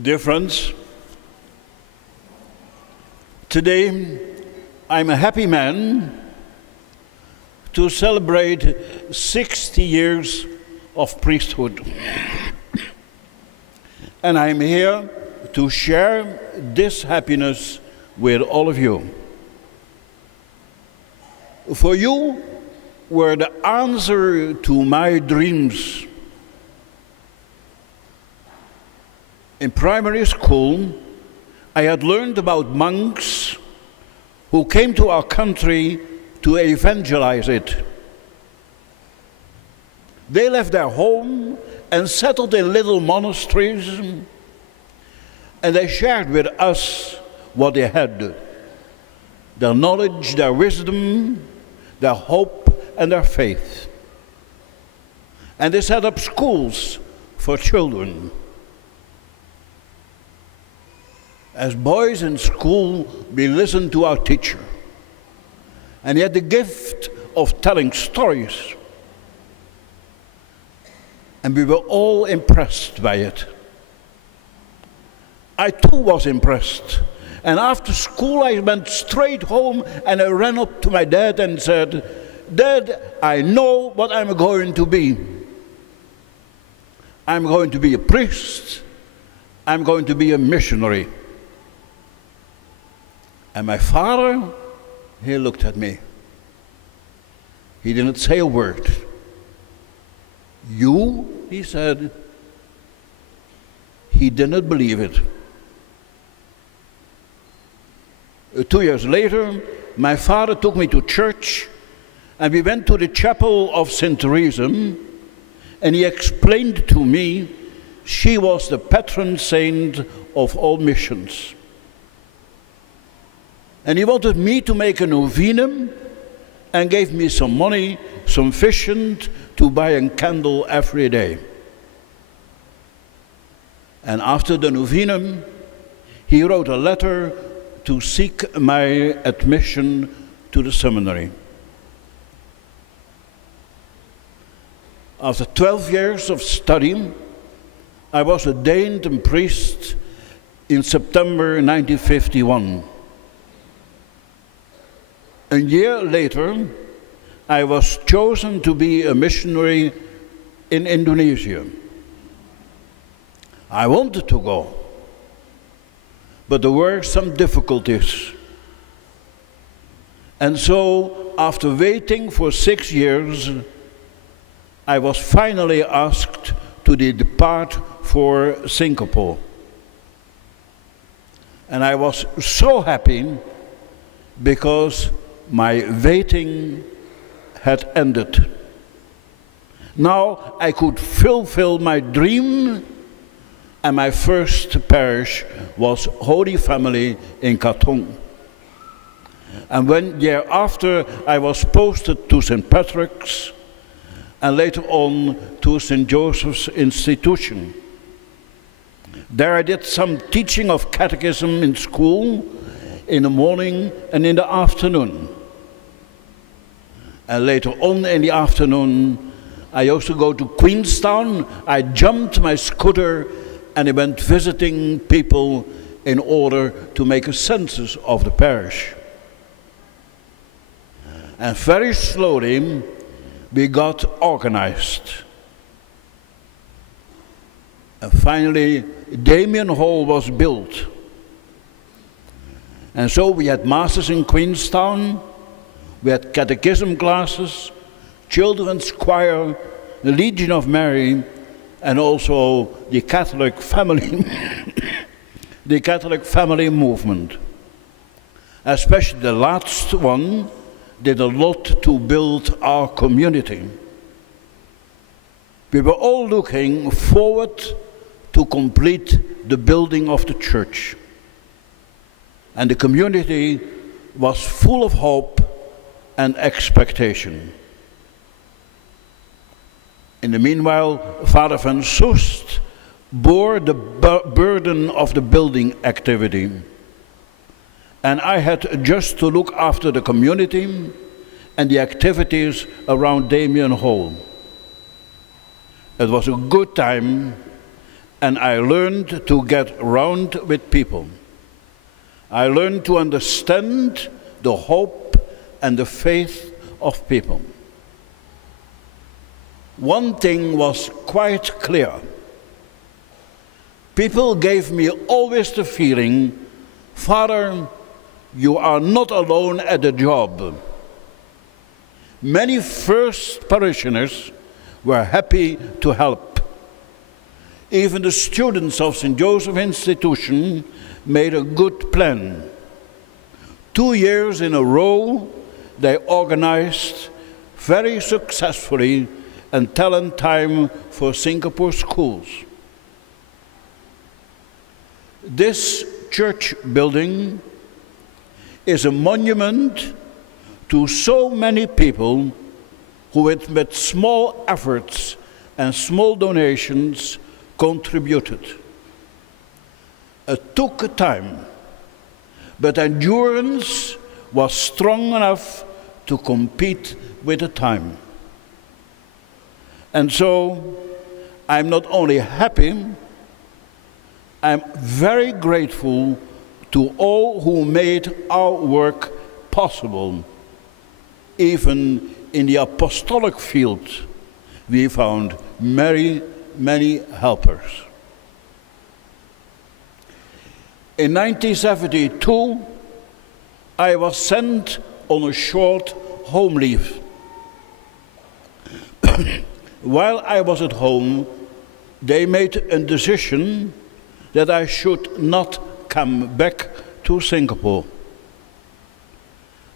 Dear friends, today I'm a happy man to celebrate 60 years of priesthood. And I'm here to share this happiness with all of you. For you were the answer to my dreams. In primary school, I had learned about monks who came to our country to evangelize it. They left their home and settled in little monasteries, and they shared with us what they had: their knowledge, their wisdom, their hope, and their faith. And they set up schools for children. As boys in school, we listened to our teacher, and he had the gift of telling stories. And we were all impressed by it. I too was impressed. And after school, I went straight home and I ran up to my dad and said, "Dad, I know what I'm going to be. I'm going to be a priest. I'm going to be a missionary." And my father, he looked at me. He didn't say a word. "You?" he said. He didn't believe it. 2 years later, my father took me to church, and we went to the chapel of St. Teresa, and he explained to me she was the patron saint of all missions. And he wanted me to make a novena and gave me some money, sufficient to buy a candle every day. And after the novena, he wrote a letter to seek my admission to the seminary. After 12 years of study, I was ordained a priest in September 1951. A year later, I was chosen to be a missionary in Indonesia. I wanted to go, but there were some difficulties. And so, after waiting for 6 years, I was finally asked to depart for Singapore. And I was so happy because my waiting had ended. Now I could fulfill my dream, and my first parish was Holy Family in Katong. And 1 year after, I was posted to St. Patrick's, and later on to St. Joseph's Institution. There I did some teaching of catechism in school, in the morning and in the afternoon. And later on in the afternoon, I used to go to Queenstown. I jumped my scooter and I went visiting people in order to make a census of the parish. And very slowly, we got organized. And finally, Damien Hall was built. And so we had masses in Queenstown, we had catechism classes, children's choir, the Legion of Mary, and also the Catholic family, the Catholic family movement. Especially the last one did a lot to build our community. We were all looking forward to complete the building of the church. And the community was full of hope and expectation. In the meanwhile, Father van Soest bore the burden of the building activity. and I had just to look after the community and the activities around Damien Hall. It was a good time, and I learned to get around with people. I learned to understand the hope and the faith of people. One thing was quite clear. People gave me always the feeling, Father, you are not alone at the job. Many first parishioners were happy to help. Even the students of St. Joseph Institution made a good plan. 2 years in a row, they organized very successfully and talent time for Singapore schools. This church building is a monument to so many people who with small efforts and small donations contributed. It took time, but endurance was strong enough to compete with the time. And so I'm not only happy, I'm very grateful to all who made our work possible. Even in the apostolic field, we found many helpers. In 1972, I was sent on a short home leave. While I was at home, they made a decision that I should not come back to Singapore.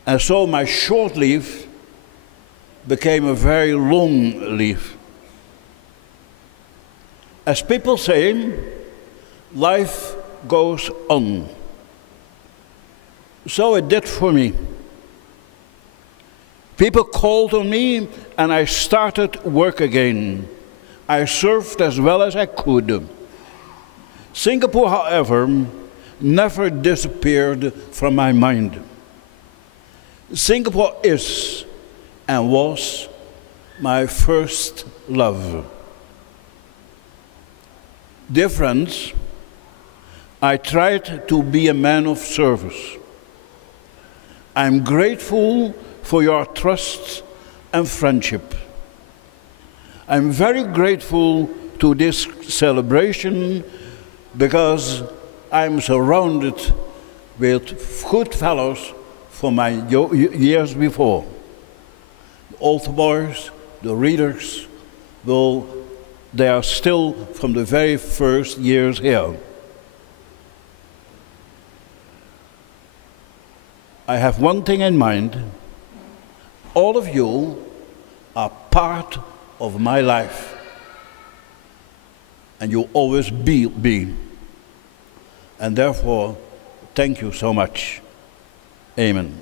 And so my short leave became a very long leave. As people say, life goes on. So it did for me. People called on me and I started work again. I served as well as I could. Singapore, however, never disappeared from my mind. Singapore is and was my first love. Dear friends, I tried to be a man of service. I'm grateful for your trust and friendship. I'm very grateful to this celebration because I'm surrounded with good fellows from my years before. The altar boys, the readers, well, they are still from the very first years here. I have one thing in mind. All of you are part of my life, and you'll always be. And therefore, thank you so much. Amen.